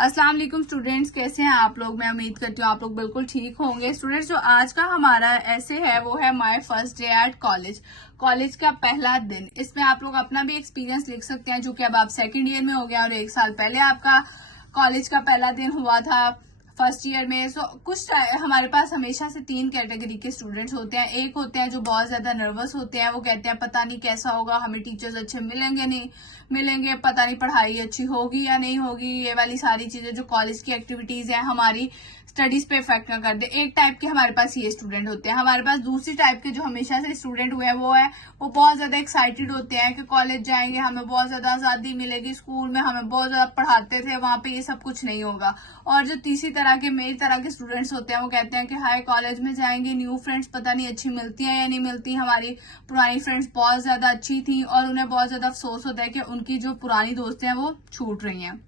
अस्सलाम वालेकुम स्टूडेंट्स, कैसे हैं आप लोग। मैं उम्मीद करती हूँ आप लोग बिल्कुल ठीक होंगे। स्टूडेंट्स, जो आज का हमारा ऐसे है वो है my first day at college. College का पहला दिन। इसमें आप लोग अपना भी एक्सपीरियंस लिख सकते हैं, जो कि अब आप सेकंड ईयर में हो गया और 1 साल पहले आपका कॉलेज का पहला दिन हुआ था फर्स्ट ईयर में। सो कुछ हमारे पास हमेशा से 3 कैटेगरी के स्टूडेंट्स होते हैं। एक होते हैं जो बहुत ज्यादा नर्वस होते हैं, वो कहते हैं पता नहीं कैसा होगा, हमें टीचर्स अच्छे मिलेंगे नहीं मिलेंगे, पता नहीं पढ़ाई अच्छी होगी या नहीं होगी, ये वाली सारी चीजें जो कॉलेज की एक्टिविटीज है हमारी स्टडीज पे इफेक्ट ना कर दे। एक टाइप के हमारे पास ये स्टूडेंट होते हैं। हमारे पास दूसरी टाइप के जो हमेशा से स्टूडेंट हुए हैं वो बहुत ज्यादा एक्साइटेड होते हैं कि कॉलेज जाएंगे, हमें बहुत ज्यादा आजादी मिलेगी, स्कूल में हमें बहुत ज्यादा पढ़ाते थे, वहां पे ये सब कुछ नहीं होगा। और जो तीसरी तरह के मेरी तरह के स्टूडेंट्स होते हैं, वो कहते हैं कि हाय कॉलेज में जाएंगे, न्यू फ्रेंड्स पता नहीं अच्छी मिलती हैं या नहीं मिलती, हमारी पुरानी फ्रेंड्स बहुत ज्यादा अच्छी थी और उन्हें बहुत ज्यादा अफसोस होता है कि उनकी जो पुरानी दोस्त हैं वो छूट रही हैं।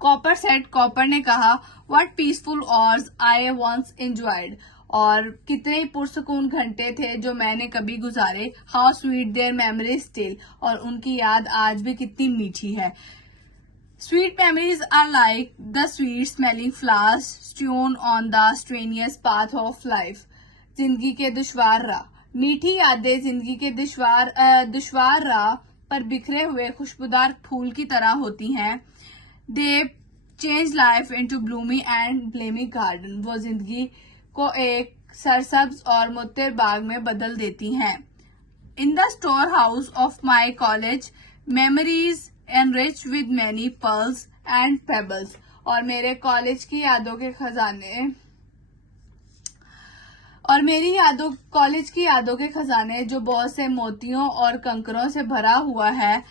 कॉपर ने कहा, what peaceful hours I once enjoyed. और कितने पुरसकून घंटे थे जो मैंने कभी गुजारे। How sweet their memories still. और उनकी याद आज भी कितनी मीठी है। Sweet memories are like the sweet smelling flowers strewn on the strenuous path of life. जिंदगी के दुश्वार राह। मीठी यादें जिंदगी के दुश्वार राह पर बिखरे हुए खुशबूदार फूल की तरह होती हैं। They change life into bloomy and balmy garden. वो जिंदगी को एक सरसब्ज और मुत्तर बाग में बदल देती हैं। In the store house of my college memories enrich with many pearls and pebbles. और मेरे कॉलेज की यादों के खजाने कॉलेज की यादों के खजाने जो बहुत से मोतियों और कंकरों से भरा हुआ है।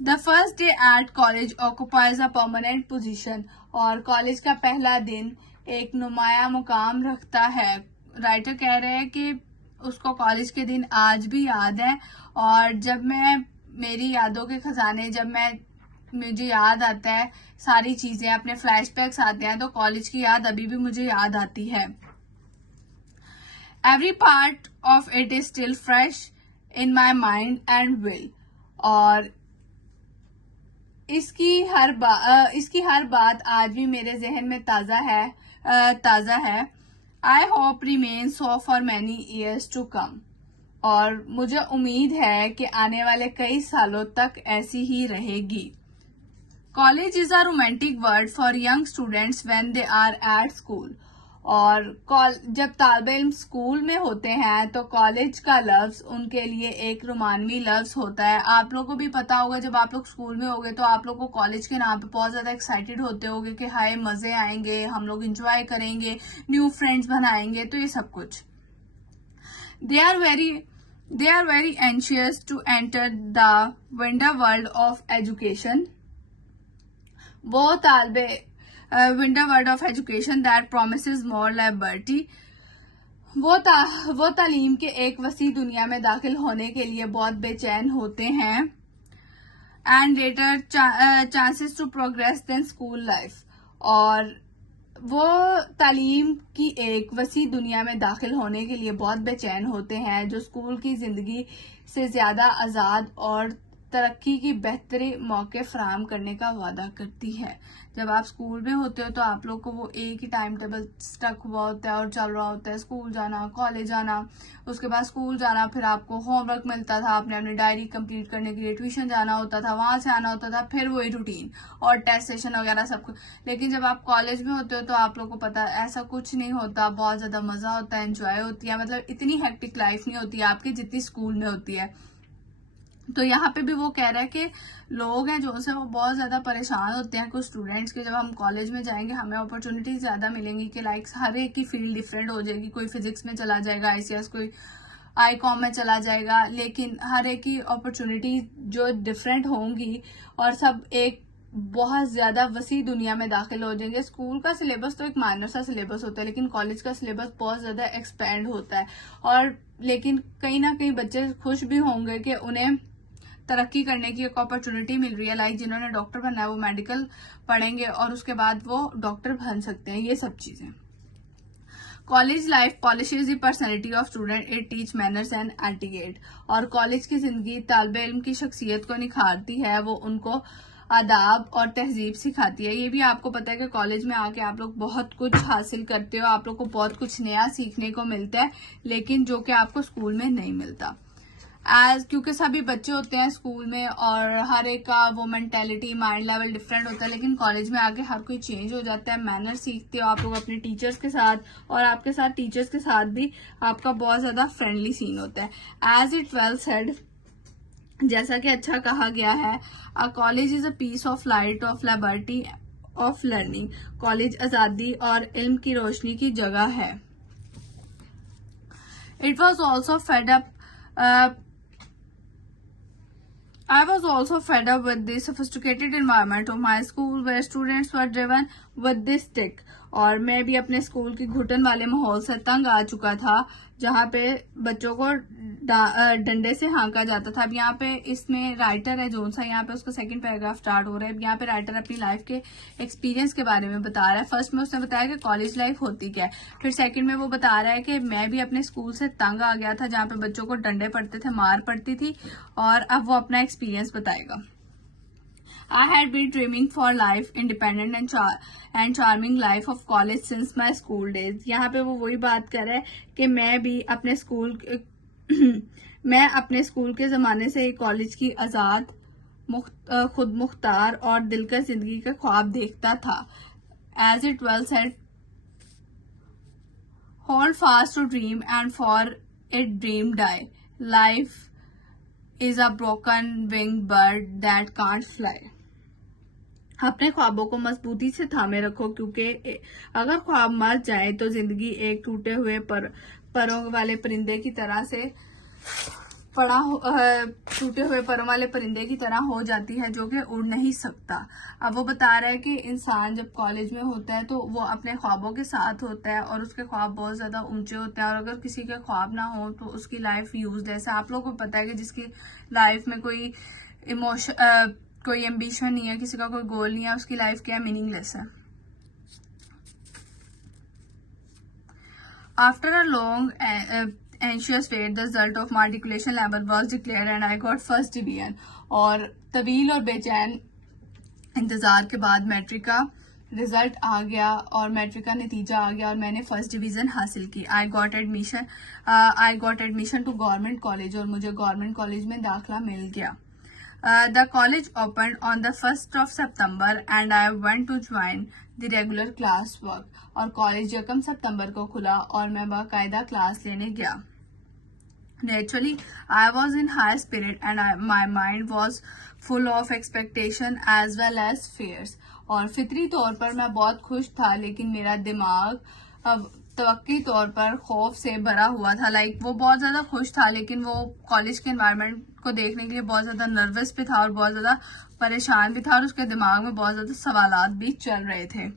The first day at college occupies a permanent position. और कॉलेज का पहला दिन एक नुमाया मुकाम रखता है। राइटर कह रहे हैं कि उसको कॉलेज के दिन आज भी याद है। और जब मेरी यादों के खजाने, मुझे याद आता है सारी चीजें, अपने फ्लैशबैक्स आते हैं, तो कॉलेज की याद अभी भी मुझे याद आती है। Every part of it is still fresh in my mind and will. और इसकी हर बात आज भी मेरे जहन में ताजा है। I hope remain so for many years to come. और मुझे उम्मीद है कि आने वाले कई सालों तक ऐसी ही रहेगी। College is a romantic word for young students when they are at school. और जब तालिब इल्म स्कूल में होते हैं तो कॉलेज का लफ्ज उनके लिए एक रोमानवी लफ्ज होता है। आप लोगों को भी पता होगा, जब आप लोग स्कूल में होगे तो आप लोग को कॉलेज के नाम पे बहुत ज्यादा एक्साइटेड होते होगे कि हाय मजे आएंगे, हम लोग एंजॉय करेंगे, न्यू फ्रेंड्स बनाएंगे, तो ये सब कुछ। They are very anxious to enter the wonder world of education. वो wonder world of education that promises more liberty. वो तालीम के एक वसी दुनिया में दाखिल होने के लिए बहुत बेचैन होते हैं। And greater chances to progress than school life. और वो तालीम की एक वसी दुनिया में दाखिल होने के लिए बहुत बेचैन होते हैं, जो स्कूल की जिंदगी से ज्यादा आजाद और तरक्की की बेहतरी मौके फराहम करने का वादा करती है। जब आप स्कूल में होते हो तो आप लोग को वो एक ही टाइम टेबल स्टक हुआ होता है और चल रहा होता है, स्कूल जाना, कॉलेज जाना, उसके बाद स्कूल जाना, फिर आपको होमवर्क मिलता था, आपने अपनी डायरी कंप्लीट करने के लिए ट्यूशन जाना होता था, वहां से आना होता था, फिर वही रूटीन और टेस्ट सेशन वगैरह सब कुछ। लेकिन जब आप कॉलेज में होते हो तो आप लोग को पता है ऐसा कुछ नहीं होता, बहुत ज्यादा मजा होता है, एंजॉय होती है, मतलब इतनी हेक्टिक लाइफ नहीं होती है आपकी जितनी स्कूल में होती है। तो यहाँ पे भी वो कह रहा है कि लोग हैं जो उनसे वो बहुत ज्यादा परेशान होते हैं, कुछ स्टूडेंट्स के, जब हम कॉलेज में जाएंगे हमें अपॉर्चुनिटीज ज्यादा मिलेंगी कि लाइक हर एक की फील्ड डिफरेंट हो जाएगी, कोई फिजिक्स में चला जाएगा आईसीएस, कोई आईकॉम में चला जाएगा, लेकिन हर एक की अपॉर्चुनिटी जो डिफरेंट होंगी और सब एक बहुत ज्यादा वसी दुनिया में दाखिल हो जाएंगे। स्कूल का सिलेबस तो एक माइनर सा सिलेबस होता है, लेकिन कॉलेज का सिलेबस बहुत ज्यादा एक्सपेंड होता है। और लेकिन कहीं ना कहीं बच्चे खुश भी होंगे कि उन्हें तरक्की करने की एक अपॉर्चुनिटी मिल रही है। लाइक जिन्होंने डॉक्टर बनना है वो मेडिकल पढ़ेंगे और उसके बाद वो डॉक्टर बन सकते हैं, ये सब चीजें। College life polishes the personality of student, it teach manners and etiquette. और कॉलेज की जिंदगी तालिब इल्म की शख्सियत को निखारती है, वो उनको आदाब और तहजीब सिखाती है। ये भी आपको पता है कि कॉलेज में आके आप लोग बहुत कुछ हासिल करते हो, आप लोग को बहुत कुछ नया सीखने को मिलता है, लेकिन जो कि आपको स्कूल में नहीं मिलता। क्योंकि सभी बच्चे होते हैं स्कूल में और हर एक का वो मेंटेलिटी, माइंड लेवल डिफरेंट होता है, लेकिन कॉलेज में आके हर कोई चेंज हो जाता है। मैनर सीखते हो आप लोग अपने टीचर्स के साथ, और आपके साथ टीचर्स के साथ भी आपका बहुत ज्यादा फ्रेंडली सीन होता है। एज इट वेल सेड, जैसा कि अच्छा कहा गया है, a college is a piece of light of liberty of learning. College आजादी और इल्म की रोशनी की जगह है। It was also fed up I was also fed up with the sophisticated environment of my school where students were driven with this stick। और मैं भी अपने स्कूल की घुटन वाले माहौल से तंग आ चुका था, जहाँ पे बच्चों को डंडे से हाँका जाता था। अब यहाँ पे इसमें राइटर है जोन सा, यहाँ पे उसका सेकंड पैराग्राफ स्टार्ट हो रहा है। यहाँ पे राइटर अपनी लाइफ के एक्सपीरियंस के बारे में बता रहा है। फर्स्ट में उसने बताया कि कॉलेज लाइफ होती क्या है, फिर सेकंड में वो बता रहा है कि मैं भी अपने स्कूल से तंग आ गया था, जहाँ पे बच्चों को डंडे पड़ते थे, मार पड़ती थी, और अब वो अपना एक्सपीरियंस बताएगा। I had been dreaming for life, independent and charming life of college since my school days। यहाँ पे वो वही बात कर रहा है कि मैं भी अपने स्कूल मैं अपने स्कूल के जमाने से कॉलेज की आजाद, खुद मुख्तार और दिलकश जिंदगी का ख्वाब देखता था। As it well said, hold fast to dream and for it dream die। Life is a broken winged bird that can't fly। अपने ख्वाबों को मजबूती से थामे रखो, क्योंकि अगर ख्वाब मर जाए तो जिंदगी एक टूटे हुए परों वाले परिंदे की तरह से टूटे हुए परों वाले परिंदे की तरह हो जाती है, जो कि उड़ नहीं सकता। अब वो बता रहा है कि इंसान जब कॉलेज में होता है तो वो अपने ख्वाबों के साथ होता है और उसके ख्वाब बहुत ज्यादा ऊंचे होते हैं, और अगर किसी के ख्वाब ना हो तो उसकी लाइफ यूजलेस है। आप लोगों को पता है कि जिसकी लाइफ में कोई कोई एम्बिशन नहीं है, किसी का कोई गोल नहीं है, उसकी लाइफ क्या मीनिंगलेस है। After a long anxious wait, the result of matriculation level was declared and I got first division। और तवील और बेचैन इंतजार के बाद मैट्रिक का रिजल्ट आ गया और मैट्रिक का नतीजा आ गया और मैंने फर्स्ट डिवीजन हासिल की। I got admission to government college, और मुझे गवर्नमेंट कॉलेज में दाखिला मिल गया। The college opened on the 1st of September and I went to join the regular class work। और कॉलेज 1 सितंबर को खुला और मैं बाकायदा क्लास लेने गया। Naturally, I was in high spirit and my mind was full of expectation as well as fears। और फितरी तौर पर मैं बहुत खुश था, लेकिन मेरा दिमाग अब तवक्की तौर पर खौफ से भरा हुआ था। वो बहुत ज्यादा खुश था, लेकिन वो कॉलेज के एनवायरनमेंट को देखने के लिए बहुत ज्यादा नर्वस भी था और बहुत ज्यादा परेशान भी था, और उसके दिमाग में बहुत ज्यादा सवालात भी चल रहे थे।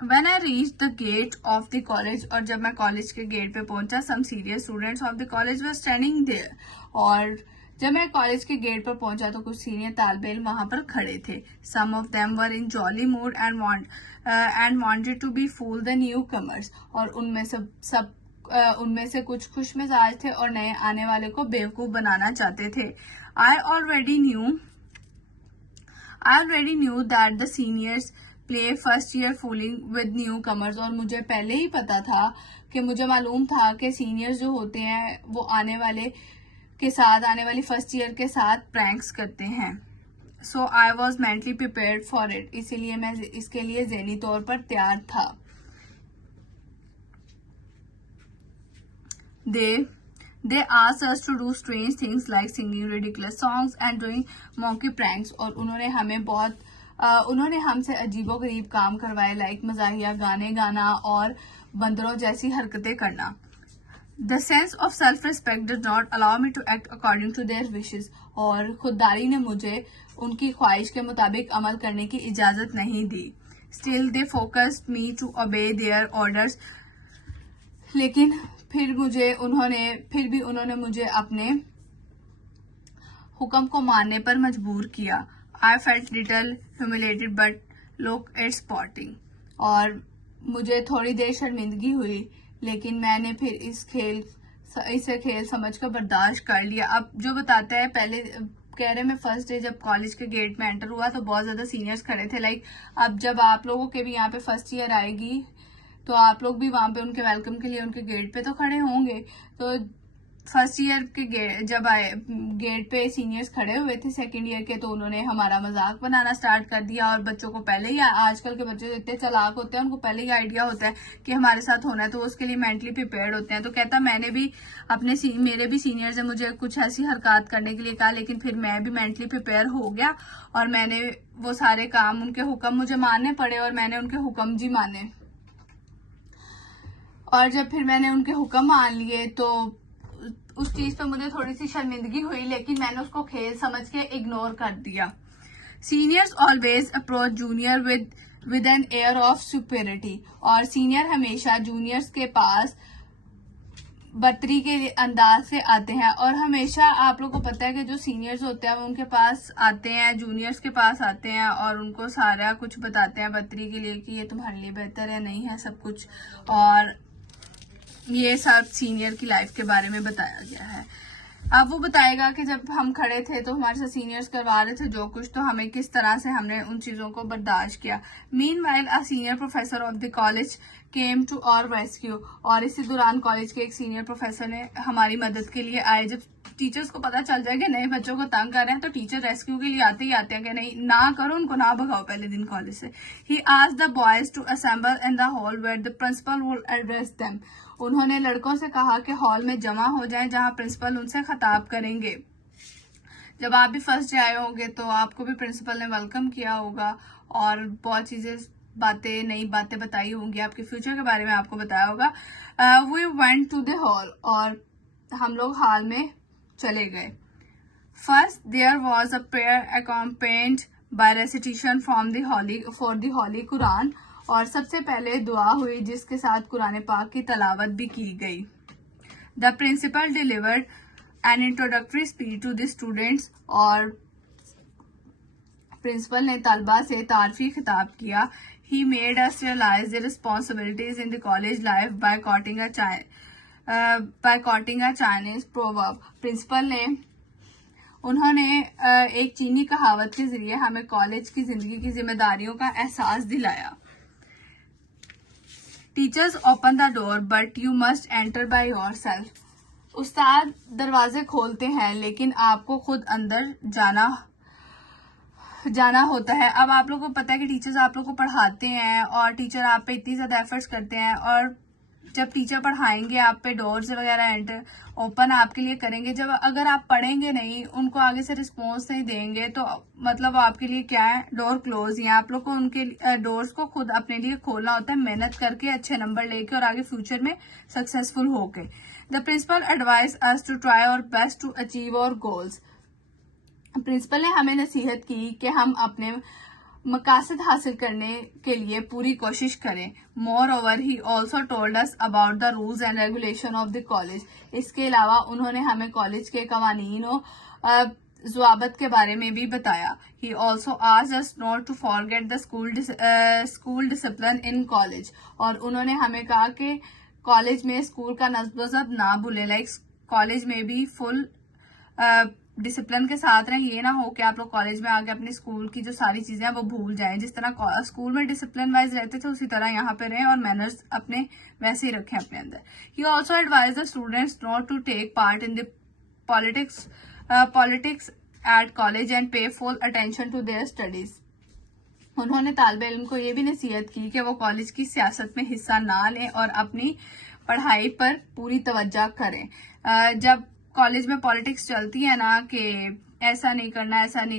When I reached the gate of the college, और जब मैं कॉलेज के गेट पे पहुंचा, some serious students of the college were standing there। और जब मैं कॉलेज के गेट पर पहुंचा तो कुछ सीनियर तालिबे इल्म वहां पर खड़े थे। Some of them were in jolly mood and wanted to be fool the newcomers। और उनमें से कुछ खुश मिजाज थे और नए आने वाले को बेवकूफ बनाना चाहते थे। I already knew that the seniors play first year fooling with newcomers। और मुझे पहले ही पता था कि मुझे मालूम था कि सीनियर्स जो होते हैं वो आने वाली फर्स्ट ईयर के साथ प्रैंक्स करते हैं। So I was mentally prepared for it, इसीलिए मैं इसके लिए ज़हनी तौर पर तैयार था। They asked us to do strange things like singing ridiculous songs and doing monkey pranks। और उन्होंने हमसे अजीबोगरीब काम करवाए, लाइक मजाहिया गाने गाना और बंदरों जैसी हरकतें करना। The sense of self-respect did not allow me to act according to their wishes। और खुददारी ने मुझे उनकी ख्वाहिश के मुताबिक अमल करने की इजाजत नहीं दी। Still they forced me to obey their orders। लेकिन फिर भी उन्होंने मुझे अपने हुक्म को मानने पर मजबूर किया। I felt little humiliated but look it's spotting। और मुझे थोड़ी देर शर्मिंदगी हुई, लेकिन मैंने फिर इसे खेल समझकर बर्दाश्त कर लिया। अब जो बताता है, पहले कह रहे मैं फर्स्ट डे जब कॉलेज के गेट में एंटर हुआ तो बहुत ज्यादा सीनियर्स खड़े थे। लाइक अब जब आप लोगों के भी यहाँ पे फर्स्ट ईयर आएगी तो आप लोग भी वहां पे उनके वेलकम के लिए उनके गेट पे तो खड़े होंगे। तो फर्स्ट ईयर के जब आए गेट पे सीनियर्स खड़े हुए थे सेकंड ईयर के, तो उन्होंने हमारा मजाक बनाना स्टार्ट कर दिया। और बच्चों को पहले ही, आजकल के बच्चे इतने चालाक होते हैं, उनको पहले ही आइडिया होता है कि हमारे साथ होना है, तो उसके लिए मेंटली प्रिपेयर्ड होते हैं। तो कहता मैंने भी मेरे भी सीनियर्स ने मुझे कुछ ऐसी हरकत करने के लिए कहा, लेकिन फिर मैं भी मेंटली प्रिपेयर हो गया और मैंने वो सारे काम, उनके हुक्म मुझे मानने पड़े और मैंने उनके हुक्म जी माने। और जब फिर मैंने उनके हुक्म मान लिए तो उस चीज पे मुझे थोड़ी सी शर्मिंदगी हुई, लेकिन मैंने उसको खेल समझ के इग्नोर कर दिया। Seniors always approach junior with an air of superiority, और सीनियर हमेशा जूनियर्स के पास बर्तरी के अंदाज से आते हैं। और हमेशा आप लोगों को पता है कि जो सीनियर्स होते हैं वो उनके पास आते हैं, जूनियर्स के पास आते हैं और उनको सारा कुछ बताते हैं बर्तरी के लिए कि ये तुम्हारे लिए बेहतर है, नहीं है सब कुछ। और ये सब सीनियर की लाइफ के बारे में बताया गया है। अब वो बताएगा कि जब हम खड़े थे तो हमारे साथ सीनियर्स करवा रहे थे जो कुछ, तो हमें किस तरह से हमने उन चीजों को बर्दाश्त किया। Meanwhile a senior professor of the college came to our rescue, और इसी दौरान कॉलेज के एक सीनियर प्रोफेसर ने हमारी मदद के लिए आए। जब टीचर्स को पता चल जाए कि नए बच्चों को तंग कर रहे हैं तो टीचर रेस्क्यू के लिए आते ही आते हैं कि नहीं, ना करो, उनको ना भगाओ पहले दिन कॉलेज से। He asked the boys to assemble in the hall where the principal would address them, उन्होंने लड़कों से कहा कि हॉल में जमा हो जाएं जहां प्रिंसिपल उनसे खिताब करेंगे। जब आप भी फर्स्ट डे आए होंगे तो आपको भी प्रिंसिपल ने वेलकम किया होगा और बहुत चीजें नई बातें बताई होंगी, आपके फ्यूचर के बारे में आपको बताया होगा। We went to the hall, और हम लोग हॉल में चले गए। First there was a prayer accompanied by recitation for the holy Quran, और सबसे पहले दुआ हुई जिसके साथ कुरान पाक की तलावत भी की गई। The principal delivered an introductory speech to the students, और प्रिंसिपल ने तलबा से तारफी खिताब किया। He made us realise the responsibilities in the college life by quoting a Chinese proverb, उन्होंने एक चीनी कहावत के जरिए हमें कॉलेज की जिंदगी की जिम्मेदारियों का एहसास दिलाया। Teachers open the door but you must enter by yourself, उस्ताद दरवाजे खोलते हैं लेकिन आपको खुद अंदर जाना होता है। अब आप लोगों को पता है कि टीचर्स आप लोगों को पढ़ाते हैं और टीचर आप पे इतनी ज्यादा एफर्ट्स करते हैं, और जब टीचर पढ़ाएंगे आप पे डोर्स वगैरह एंटर ओपन आपके लिए करेंगे। जब अगर आप पढ़ेंगे नहीं, उनको आगे से रिस्पॉन्स नहीं देंगे, तो मतलब आपके लिए क्या है, डोर क्लोज ही है। आप लोग को उनके डोर्स को खुद अपने लिए खोलना होता है, मेहनत करके अच्छे नंबर लेके और आगे फ्यूचर में सक्सेसफुल होके। The principal advise us to try our best to achieve our goals, principal ने हमें नसीहत की कि हम अपने मकासद हासिल करने के लिए पूरी कोशिश करें। More over he also told us about the rules and regulation of the college, इसके अलावा उन्होंने हमें कॉलेज के कवानीन और ज़वाबत के बारे में भी बताया। He also asked us not to forget the school discipline in college, और उन्होंने हमें कहा कि कॉलेज में स्कूल का नज़्म ना भूलें। लाइक कॉलेज में भी फुल डिसिप्लिन के साथ रहें, ये ना हो कि आप लोग कॉलेज में आके अपने स्कूल की जो सारी चीजें हैं वो भूल जाएं। जिस तरह स्कूल में डिसिप्लिन वाइज रहते थे उसी तरह यहाँ पे रहें और मैनर्स अपने वैसे ही रखें अपने अंदर। He also advise the students not to take part in the politics at college and pay full attention to their studies, उन्होंने तालिब इल्म को ये भी नसीहत की कि वो कॉलेज की सियासत में हिस्सा ना लें और अपनी पढ़ाई पर पूरी तवज्जो करें। जब कॉलेज में पॉलिटिक्स चलती है ना कि ऐसा नहीं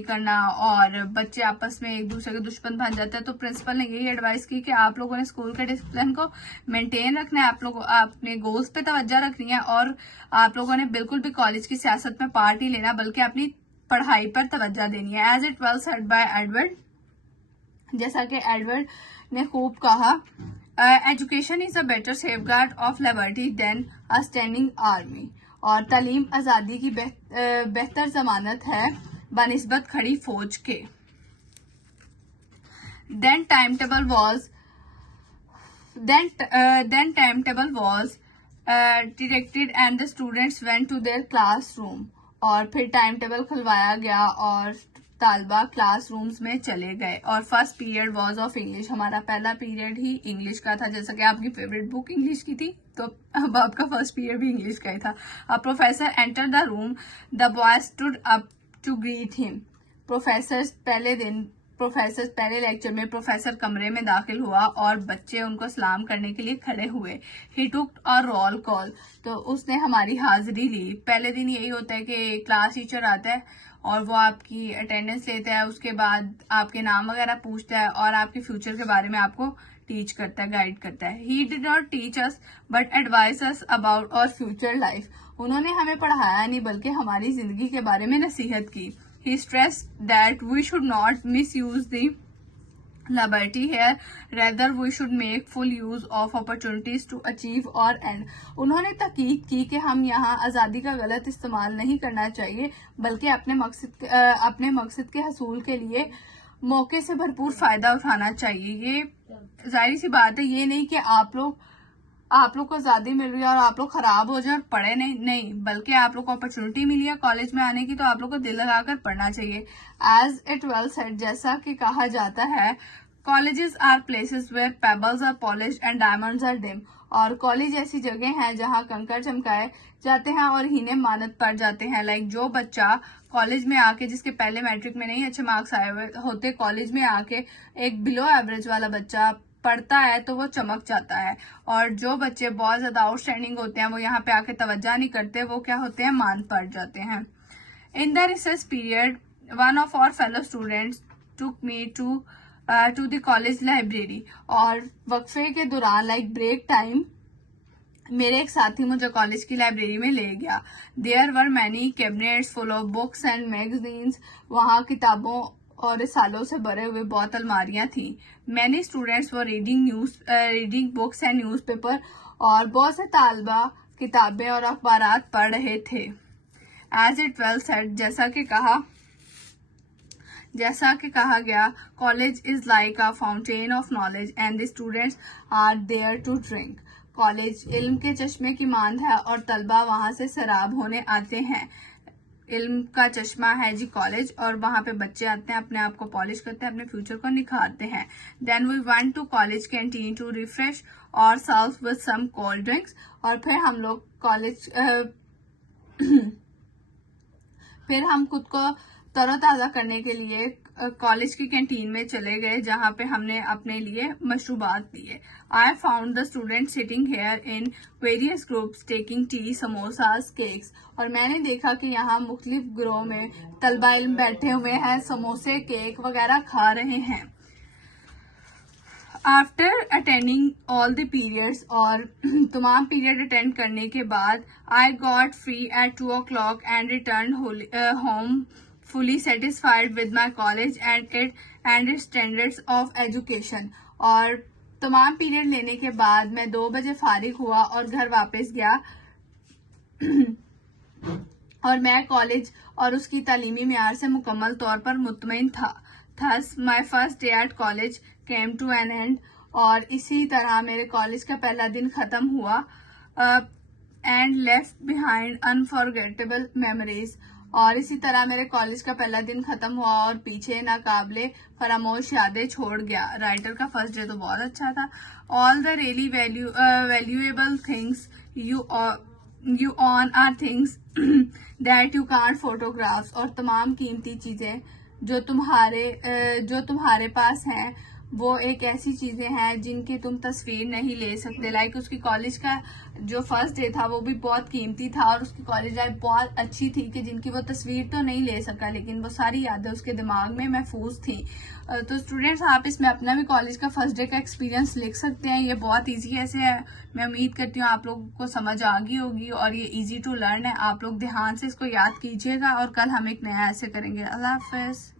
करना और बच्चे आपस में एक दूसरे के दुश्मन बन जाते हैं, तो प्रिंसिपल ने यही एडवाइस की कि आप लोगों ने स्कूल के डिसिप्लिन को मेंटेन रखना है, आप लोग अपने गोल्स पे तवज्जो रखनी है और आप लोगों ने बिल्कुल भी कॉलेज की सियासत में पार्ट नहीं लेना बल्कि अपनी पढ़ाई पर तवज्जो देनी है। As it well said by Edward, जैसा कि एडवर्ड ने खूब कहा, education is a better safeguard of liberty than a standing army, और तालीम आजादी की बेहतर जमानत है बनिस्बत खड़ी फौज के। Then timetable was directed and the students went to their classroom, और फिर टाइम टेबल खुलवाया गया और तालबा क्लासरूम्स में चले गए। और first period was of English, हमारा पहला पीरियड ही इंग्लिश का था। जैसा कि आपकी फेवरेट बुक इंग्लिश की थी, तो अब आपका फर्स्ट पीरियड भी इंग्लिश का ही था। A professor enter the room, the boy stood up to greet him. Professor पहले लेक्चर में प्रोफेसर कमरे में दाखिल हुआ और बच्चे उनको सलाम करने के लिए खड़े हुए। ही टुक अ रोल कॉल, तो उसने हमारी हाजिरी ली। पहले दिन यही होता है कि क्लास टीचर आता है और वो आपकी अटेंडेंस लेता है, उसके बाद आपके नाम वगैरह पूछता है और आपके फ्यूचर के बारे में आपको टीच करता है, गाइड करता है। He did not teach us but advice us about our future life. उन्होंने हमें पढ़ाया नहीं बल्कि हमारी जिंदगी के बारे में नसीहत की। He stressed that we should not misuse the liberty here, rather we should make full use of opportunities to achieve our end. उन्होंने ताकीद की कि हम यहाँ आज़ादी का गलत इस्तेमाल नहीं करना चाहिए बल्कि अपने मकसद के हसूल के लिए मौके से भरपूर फायदा उठाना चाहिए। ये जाहिर सी बात है, ये नहीं कि आप लोग को आजादी मिल रही है और आप लोग खराब हो जाए और पढ़े नहीं, बल्कि आप लोग को अपॉर्चुनिटी मिली है कॉलेज में आने की, तो आप लोग को दिल लगाकर पढ़ना चाहिए। एज इट वेल सेड, जैसा कि कहा जाता है, colleges are places where pebbles are polished and diamonds are dim. और कॉलेज ऐसी जगह है जहाँ कंकड़ चमकाए जाते हैं और हीने मानत पड़ जाते हैं। लाइक जो बच्चा कॉलेज में आके, जिसके पहले मैट्रिक में नहीं अच्छे मार्क्स आए हुए होते, कॉलेज में आके एक बिलो एवरेज वाला बच्चा पढ़ता है तो वो चमक जाता है। और जो बच्चे बहुत ज्यादा आउटस्टैंडिंग होते हैं, वो यहाँ पे आके तवज्जो नहीं करते, वो क्या होते हैं, मान पड़ जाते हैं। In the recess period, one of our fellow students took me to the college library. और वक्फे के दौरान, लाइक ब्रेक टाइम, मेरे एक साथी मुझे कॉलेज की लाइब्रेरी में ले गया। There were many cabinets full of books and magazines. वहाँ किताबों और रिसालों से भरे हुए बहुत अलमारियां थी। Many students were reading books and newspaper. और बहुत से तालबा किताबें और अखबारात पढ़ रहे थे। एज इट वेल सेड, जैसा कि कहा गया, college is like a fountain of knowledge and the students are there to drink. College इल्म के चश्मे की मांद है और तलबा वहां से सराब होने आते हैं। इल्म का चश्मा है जी कॉलेज, और वहां पे बच्चे आते हैं, अपने आप को पॉलिश करते हैं, अपने फ्यूचर को निखारते हैं। Then we went to college canteen to refresh our self with some cold drinks. और फिर हम खुद को तरोताजा करने के लिए कॉलेज की कैंटीन में चले गए, जहां पे हमने अपने लिए मशरूबात लिए। I found the student sitting here in various groups taking tea, samosas, cakes. और मैंने देखा कि यहाँ मुख्तलिफ ग्रोह में तलबा इल्म बैठे हुए हैं, समोसे, केक वगैरह खा रहे हैं। After attending all the periods, और तमाम पीरियड अटेंड करने के बाद, I got free at 2 o'clock and return home fully satisfied with my college and its standards of education। और तमाम पीरियड लेने के बाद मैं 2 बजे फारिग हुआ और घर वापस गया। और मैं कॉलेज और उसकी तालीमी मेयार से मुकम्मल तौर पर मुतमईन था। Thus my first day at college came to an end। और इसी तरह मेरे कॉलेज का पहला दिन खत्म हुआ and left behind unforgettable memories। और इसी तरह मेरे कॉलेज का पहला दिन खत्म हुआ और पीछे नाकाबिले फरामोश यादें छोड़ गया। राइटर का फर्स्ट डे तो बहुत अच्छा था। All the really valuable things you own are things that you can't photographs. और तमाम कीमती चीजें जो तुम्हारे पास हैं, वो एक ऐसी चीजें हैं जिनकी तुम तस्वीर नहीं ले सकते। लाइक उसकी कॉलेज का जो फर्स्ट डे था वो भी बहुत कीमती था और उसकी कॉलेज लाइफ बहुत अच्छी थी कि जिनकी वो तस्वीर तो नहीं ले सका, लेकिन वो सारी यादें उसके दिमाग में महफूज थी। तो स्टूडेंट्स, आप इसमें अपना भी कॉलेज का फर्स्ट डे का एक्सपीरियंस लिख सकते हैं। ये बहुत ईजी ऐसे है, मैं उम्मीद करती हूँ आप लोगों को समझ आ गई होगी और ये ईजी टू लर्न है। आप लोग ध्यान से इसको याद कीजिएगा और कल हम एक नया ऐसे करेंगे। अल्लाह हाफिज।